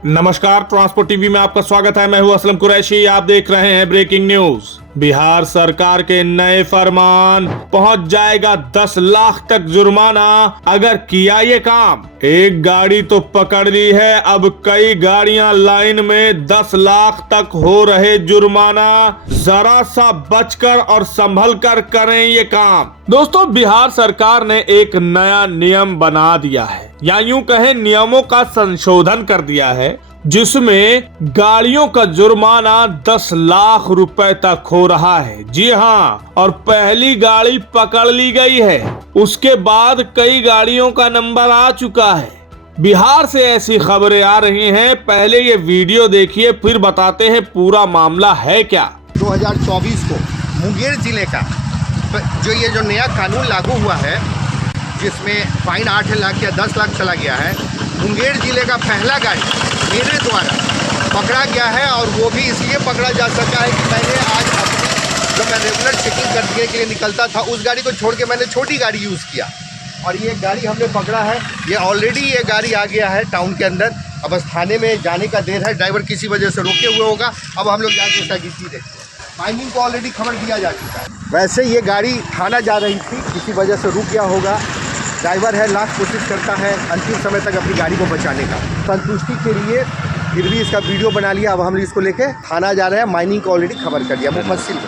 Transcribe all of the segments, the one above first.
नमस्कार, transport TV में आपका स्वागत है। मैं हूं असलम कुरैशी। आप देख रहे हैं ब्रेकिंग न्यूज। बिहार सरकार के नए फरमान, पहुंच जाएगा 10 लाख तक जुर्माना अगर किया ये काम। एक गाड़ी तो पकड़ ली है, अब कई गाड़ियां लाइन में 10 लाख तक हो रहे जुर्माना। जरा सा बचकर और संभल कर करें ये काम। दोस्तों, बिहार सरकार ने एक नया नियम बना दिया है, या यूं कहें नियमों का संशोधन कर दिया है, जिसमें गाड़ियों का जुर्माना 10 लाख रुपए तक हो रहा है। जी हाँ, और पहली गाड़ी पकड़ ली गई है, उसके बाद कई गाड़ियों का नंबर आ चुका है। बिहार से ऐसी खबरें आ रही हैं। पहले ये वीडियो देखिए, फिर बताते हैं पूरा मामला है क्या। 2024 को मुंगेर जिले का जो नया कानून लागू हुआ है जिसमें फाइन 8 लाख या 10 लाख चला गया है, मुंगेर जिले का पहला गाड़ी मेरे द्वारा पकड़ा गया है। और वो भी इसलिए पकड़ा जा सका है कि मैंने आज अपनी जो मैं रेगुलर चेकिंग करने के लिए निकलता था, उस गाड़ी को छोड़ के मैंने छोटी गाड़ी यूज़ किया और ये गाड़ी हमने पकड़ा है। ये ऑलरेडी ये गाड़ी आ गया है टाउन के अंदर। अब बस थाने में जाने का देर है, ड्राइवर किसी वजह से रोके हुए होगा। अब हम लोग जाके इसका गिनती देखते हैं। माइनिंग को ऑलरेडी खबर दिया जा चुका है। वैसे ये गाड़ी थाना जा रही थी, किसी वजह से रुक गया होगा। ड्राइवर है, लाख कोशिश करता है अंतिम समय तक अपनी गाड़ी को बचाने का। संतुष्टि के लिए फिर भी इसका वीडियो बना लिया। अब हम इसको लेके थाना जा रहे हैं। माइनिंग को ऑलरेडी खबर कर दिया मुफस्सिल में।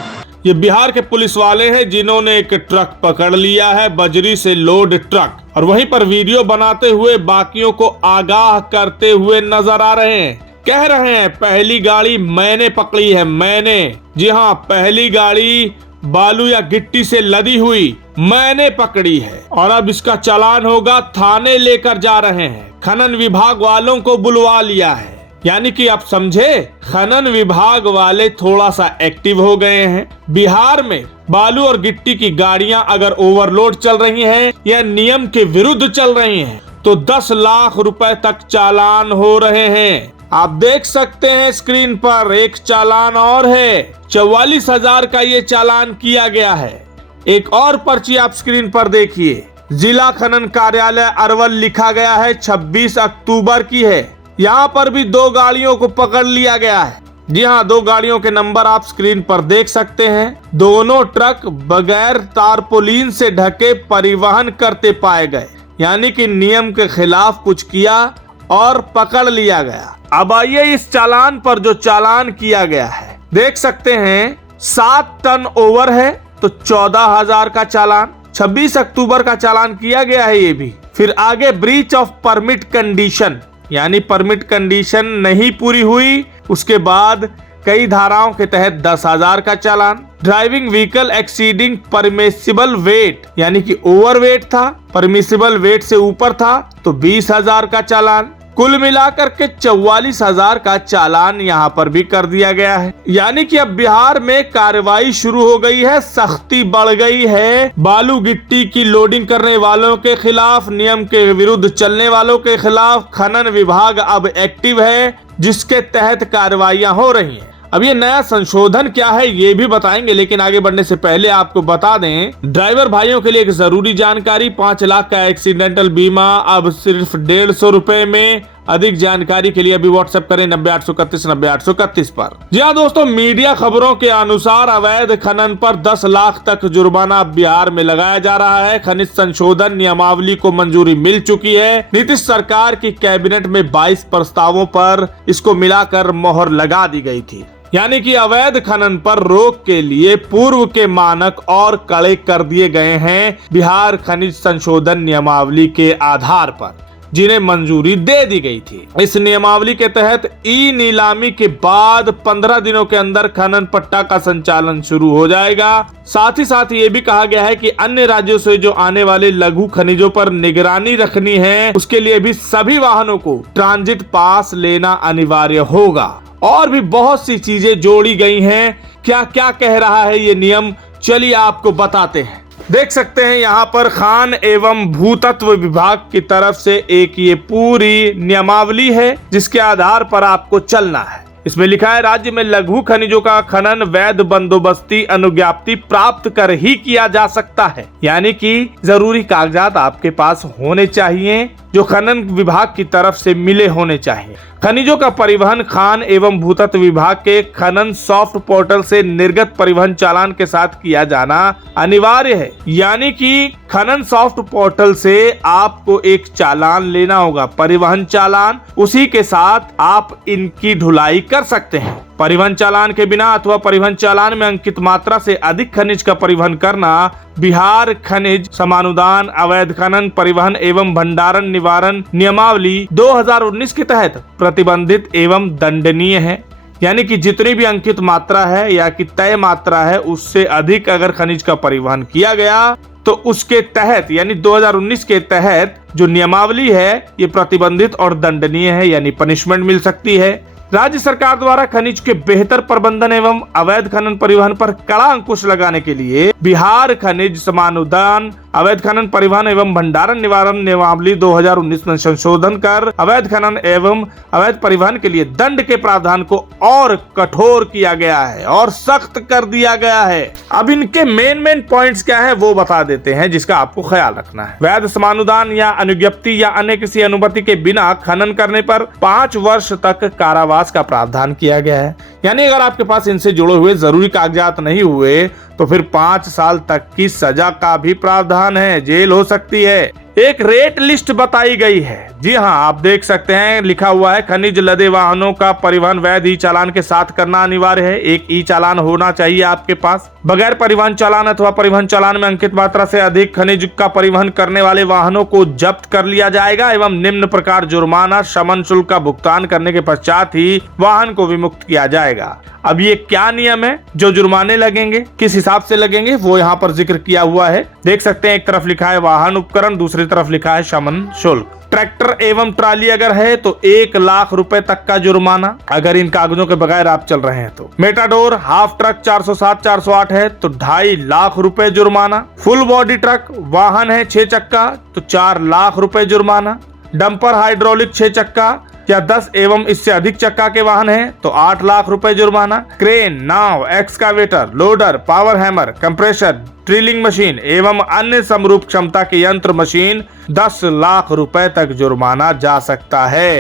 ये बिहार के पुलिस वाले हैं जिन्होंने एक ट्रक पकड़ लिया है, बजरी से लोड ट्रक, और वहीं पर वीडियो बनाते हुए बाकियों को आगाह करते हुए नजर आ रहे हैं। कह रहे हैं पहली गाड़ी मैंने पकड़ी है, मैंने। जी हाँ, पहली गाड़ी बालू या गिट्टी से लदी हुई मैंने पकड़ी है और अब इसका चालान होगा। थाने लेकर जा रहे हैं। खनन विभाग वालों को बुलवा लिया है, यानी कि आप समझे, खनन विभाग वाले थोड़ा सा एक्टिव हो गए हैं। बिहार में बालू और गिट्टी की गाड़ियां अगर ओवरलोड चल रही हैं या नियम के विरुद्ध चल रही हैं तो 10 लाख रुपए तक चालान हो रहे हैं। आप देख सकते हैं स्क्रीन पर एक चालान और है, 44,000 का ये चालान किया गया है। एक और पर्ची आप स्क्रीन पर देखिए, जिला खनन कार्यालय अरवल लिखा गया है, 26 अक्टूबर की है। यहाँ पर भी 2 गाड़ियों को पकड़ लिया गया है। जी हाँ, 2 गाड़ियों के नंबर आप स्क्रीन पर देख सकते हैं। दोनों ट्रक बगैर तारपोलिन से ढके परिवहन करते पाए गए, यानी कि नियम के खिलाफ कुछ किया और पकड़ लिया गया। अब आइए इस चालान पर जो चालान किया गया है, देख सकते हैं 7 टन ओवर है तो 14,000 का चालान। 26 अक्टूबर का चालान किया गया है ये भी। फिर आगे ब्रीच ऑफ परमिट कंडीशन, यानी परमिट कंडीशन नहीं पूरी हुई, उसके बाद कई धाराओं के तहत 10,000 का चालान। Driving vehicle exceeding permissible weight, यानी कि ओवर वेट था, परमिसिबल वेट से ऊपर था तो 20,000 का चालान। कुल मिलाकर के 44,000 का चालान यहाँ पर भी कर दिया गया है। यानी कि अब बिहार में कार्रवाई शुरू हो गई है, सख्ती बढ़ गई है। बालू गिट्टी की लोडिंग करने वालों के खिलाफ, नियम के विरुद्ध चलने वालों के खिलाफ खनन विभाग अब एक्टिव है, जिसके तहत कार्रवाइयां हो रही हैं। अब ये नया संशोधन क्या है ये भी बताएंगे, लेकिन आगे बढ़ने से पहले आपको बता दें, ड्राइवर भाइयों के लिए एक जरूरी जानकारी, 5 लाख का एक्सीडेंटल बीमा अब सिर्फ 150 रुपए में। अधिक जानकारी के लिए अभी व्हाट्सएप करें 90-831 90-831 पर। जी हाँ दोस्तों, मीडिया खबरों के अनुसार अवैध खनन पर 10 लाख तक जुर्माना बिहार में लगाया जा रहा है। खनिज संशोधन नियमावली को मंजूरी मिल चुकी है। नीतीश सरकार की कैबिनेट में 22 प्रस्तावों पर इसको मिलाकर मोहर लगा दी गई थी, यानी कि अवैध खनन पर रोक के लिए पूर्व के मानक और कड़े कर दिए गए हैं बिहार खनिज संशोधन नियमावली के आधार पर, जिन्हें मंजूरी दे दी गई थी। इस नियमावली के तहत ई नीलामी के बाद 15 दिनों के अंदर खनन पट्टा का संचालन शुरू हो जाएगा। साथ ही साथ ये भी कहा गया है कि अन्य राज्यों से जो आने वाले लघु खनिजों पर निगरानी रखनी है, उसके लिए भी सभी वाहनों को ट्रांजिट पास लेना अनिवार्य होगा। और भी बहुत सी चीजें जोड़ी गई हैं क्या क्या कह रहा है ये नियम, चलिए आपको बताते हैं। देख सकते हैं यहाँ पर खान एवं भूतत्व विभाग की तरफ से एक ये पूरी नियमावली है जिसके आधार पर आपको चलना है। इसमें लिखा है राज्य में लघु खनिजों का खनन वैध बंदोबस्ती अनुज्ञप्ति प्राप्त कर ही किया जा सकता है, यानी कि जरूरी कागजात आपके पास होने चाहिए जो खनन विभाग की तरफ से मिले होने चाहिए। खनिजों का परिवहन खान एवं भूतत्व विभाग के खनन सॉफ्ट पोर्टल से निर्गत परिवहन चालान के साथ किया जाना अनिवार्य है, यानी कि खनन सॉफ्ट पोर्टल से आपको एक चालान लेना होगा, परिवहन चालान, उसी के साथ आप इनकी ढुलाई कर सकते हैं। परिवहन चालान के बिना अथवा परिवहन चालान में अंकित मात्रा से अधिक खनिज का परिवहन करना बिहार खनिज समानुदान अवैध खनन परिवहन एवं भंडारण निवारण नियमावली 2019 के तहत प्रतिबंधित एवं दंडनीय है। यानी कि जितनी भी अंकित मात्रा है या कि तय मात्रा है उससे अधिक अगर खनिज का परिवहन किया गया तो उसके तहत यानी 2019 के तहत जो नियमावली है ये प्रतिबंधित और दंडनीय है, यानी पनिशमेंट मिल सकती है। राज्य सरकार द्वारा खनिज के बेहतर प्रबंधन एवं अवैध खनन परिवहन पर कड़ा अंकुश लगाने के लिए बिहार खनिज समानुदान अवैध खनन परिवहन एवं भंडारण निवारण नियमावली 2019 में संशोधन कर अवैध खनन एवं अवैध परिवहन के लिए दंड के प्रावधान को और कठोर किया गया है और सख्त कर दिया गया है। अब इनके मेन पॉइंट्स क्या है वो बता देते हैं जिसका आपको ख्याल रखना है। वैध समानुदान या अनुज्ञप्ति या अन्य किसी अनुमति के बिना खनन करने पर 5 वर्ष तक कारावास का प्रावधान किया गया है, यानी अगर आपके पास इनसे जुड़े हुए जरूरी कागजात नहीं हुए तो फिर 5 साल तक की सजा का भी प्रावधान है, जेल हो सकती है। एक रेट लिस्ट बताई गई है, जी हाँ आप देख सकते हैं लिखा हुआ है खनिज लदे वाहनों का परिवहन वैध ई चालान के साथ करना अनिवार्य है। एक ई चालान होना चाहिए आपके पास। बगैर परिवहन चालान अथवा परिवहन चालान में अंकित मात्रा से अधिक खनिज का परिवहन करने वाले वाहनों को जब्त कर लिया जाएगा एवं निम्न प्रकार जुर्माना शमन शुल्क का भुगतान करने के पश्चात ही वाहन को विमुक्त किया जाएगा। अब ये क्या नियम है जो जुर्माने लगेंगे, किस हिसाब से लगेंगे वो यहाँ पर जिक्र किया हुआ है। देख सकते हैं एक तरफ लिखा है वाहन उपकरण, दूसरी तरफ लिखा है शमन शुल्क। ट्रैक्टर एवं ट्राली अगर है तो 1 लाख रुपए तक का जुर्माना अगर इन कागजों के बगैर आप चल रहे हैं तो। मेटाडोर हाफ ट्रक 407 408 है तो 2.5 लाख रुपए जुर्माना। फुल बॉडी ट्रक वाहन है 6 चक्का तो 4 लाख रुपए जुर्माना। डंपर हाइड्रोलिक 6 चक्का या 10 एवं इससे अधिक चक्का के वाहन हैं तो 8 लाख रुपए जुर्माना। क्रेन, नाव, excavator, loader, power hammer, compressor, drilling machine एवं अन्य समरूप क्षमता के यंत्र मशीन 10 लाख रुपए तक जुर्माना जा सकता है।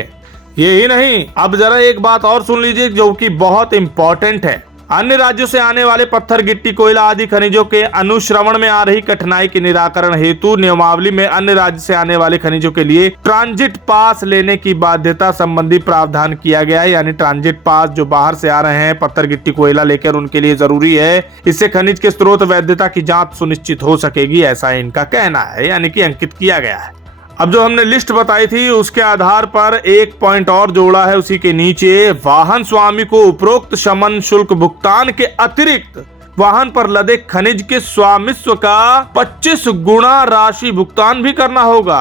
यही नहीं, अब जरा एक बात और सुन लीजिए जो कि बहुत इंपॉर्टेंट है। अन्य राज्यों से आने वाले पत्थर, गिट्टी, कोयला आदि खनिजों के अनुश्रवण में आ रही कठिनाई के निराकरण हेतु नियमावली में अन्य राज्य से आने वाले खनिजों के लिए ट्रांजिट पास लेने की बाध्यता संबंधी प्रावधान किया गया है। यानी ट्रांजिट पास जो बाहर से आ रहे हैं पत्थर, गिट्टी, कोयला लेकर उनके लिए जरूरी है। इससे खनिज के स्रोत वैधता की जांच सुनिश्चित हो सकेगी, ऐसा इनका कहना है, यानी कि अंकित किया गया है। अब जो हमने लिस्ट बताई थी उसके आधार पर एक पॉइंट और जोड़ा है उसी के नीचे, वाहन स्वामी को उपरोक्त शमन शुल्क भुगतान के अतिरिक्त वाहन पर लदे खनिज के स्वामित्व का 25 गुना राशि भुगतान भी करना होगा।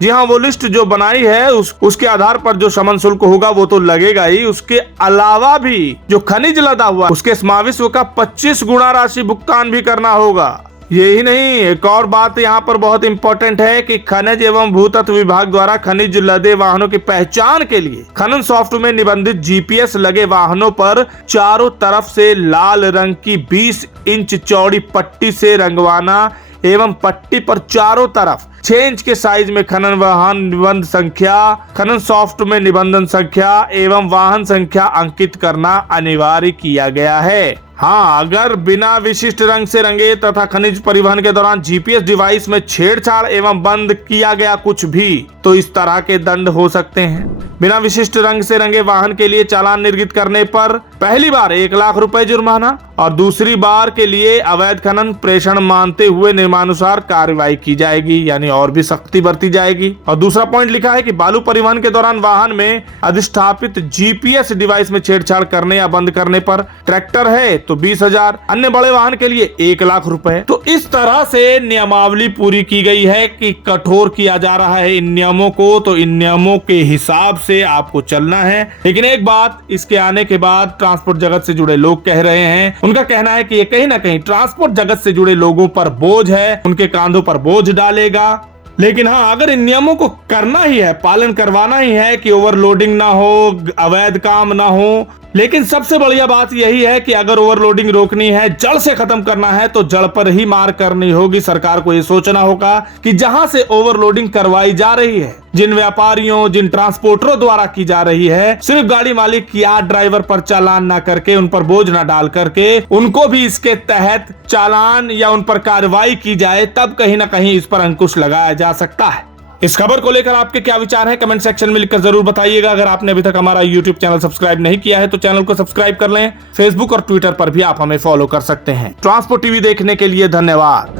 जी हाँ, वो लिस्ट जो बनाई है उसके आधार पर जो शमन शुल्क होगा वो तो लगेगा ही, उसके अलावा भी जो खनिज लदा हुआ उसके स्वामित्व का 25 गुना राशि भुगतान भी करना होगा। यही नहीं, एक और बात यहाँ पर बहुत इंपॉर्टेंट है कि खनिज एवं भूतत्व विभाग द्वारा खनिज लदे वाहनों की पहचान के लिए खनन सॉफ्टवेयर में निबंधित जीपीएस लगे वाहनों पर चारों तरफ से लाल रंग की 20 इंच चौड़ी पट्टी से रंगवाना एवं पट्टी पर चारों तरफ 6 इंच के साइज में खनन वाहन निबंध संख्या, खनन सॉफ्टवेयर में निबंधन संख्या एवं वाहन संख्या अंकित करना अनिवार्य किया गया है। हाँ, अगर बिना विशिष्ट रंग से रंगे तथा खनिज परिवहन के दौरान जीपीएस डिवाइस में छेड़छाड़ एवं बंद किया गया कुछ भी तो इस तरह के दंड हो सकते हैं। बिना विशिष्ट रंग से रंगे वाहन के लिए चालान निर्गत करने पर पहली बार 1 लाख रुपए जुर्माना और दूसरी बार के लिए अवैध खनन प्रेषण मानते हुए नियमानुसार कार्रवाई की जाएगी, यानी और भी सख्ती बरती जाएगी। और दूसरा पॉइंट लिखा है कि बालू परिवहन के दौरान वाहन में अधिष्ठापित जीपीएस डिवाइस में छेड़छाड़ करने या बंद करने पर ट्रैक्टर है तो 20,000, अन्य बड़े वाहन के लिए 1 लाख रुपए। तो इस तरह से नियमावली पूरी की गई है कि कठोर किया जा रहा है इन नियमों को, तो इन नियमों के हिसाब से आपको चलना है। लेकिन एक बात, इसके आने के बाद ट्रांसपोर्ट जगत से जुड़े लोग कह रहे हैं, उनका कहना है कि ये कहीं ना कहीं ट्रांसपोर्ट जगत से जुड़े लोगों पर बोझ है, उनके कांधों पर बोझ डालेगा। लेकिन हाँ, अगर इन नियमों को करना ही है, पालन करवाना ही है कि ओवरलोडिंग ना हो, अवैध काम ना हो, लेकिन सबसे बढ़िया बात यही है कि अगर ओवरलोडिंग रोकनी है, जड़ से खत्म करना है, तो जड़ पर ही मार करनी होगी। सरकार को यह सोचना होगा कि जहां से ओवरलोडिंग करवाई जा रही है, जिन व्यापारियों, जिन ट्रांसपोर्टरों द्वारा की जा रही है, सिर्फ गाड़ी मालिक या ड्राइवर पर चालान ना करके, उन पर बोझ ना डाल करके, उनको भी इसके तहत चालान या उन पर कार्रवाई की जाए, तब कहीं ना कहीं इस पर अंकुश लगाया जा सकता है। इस खबर को लेकर आपके क्या विचार हैं, कमेंट सेक्शन में लिखकर जरूर बताइएगा। अगर आपने अभी तक हमारा YouTube चैनल सब्सक्राइब नहीं किया है तो चैनल को सब्सक्राइब कर लें। फेसबुक और ट्विटर पर भी आप हमें फॉलो कर सकते हैं। ट्रांसपोर्ट टीवी देखने के लिए धन्यवाद।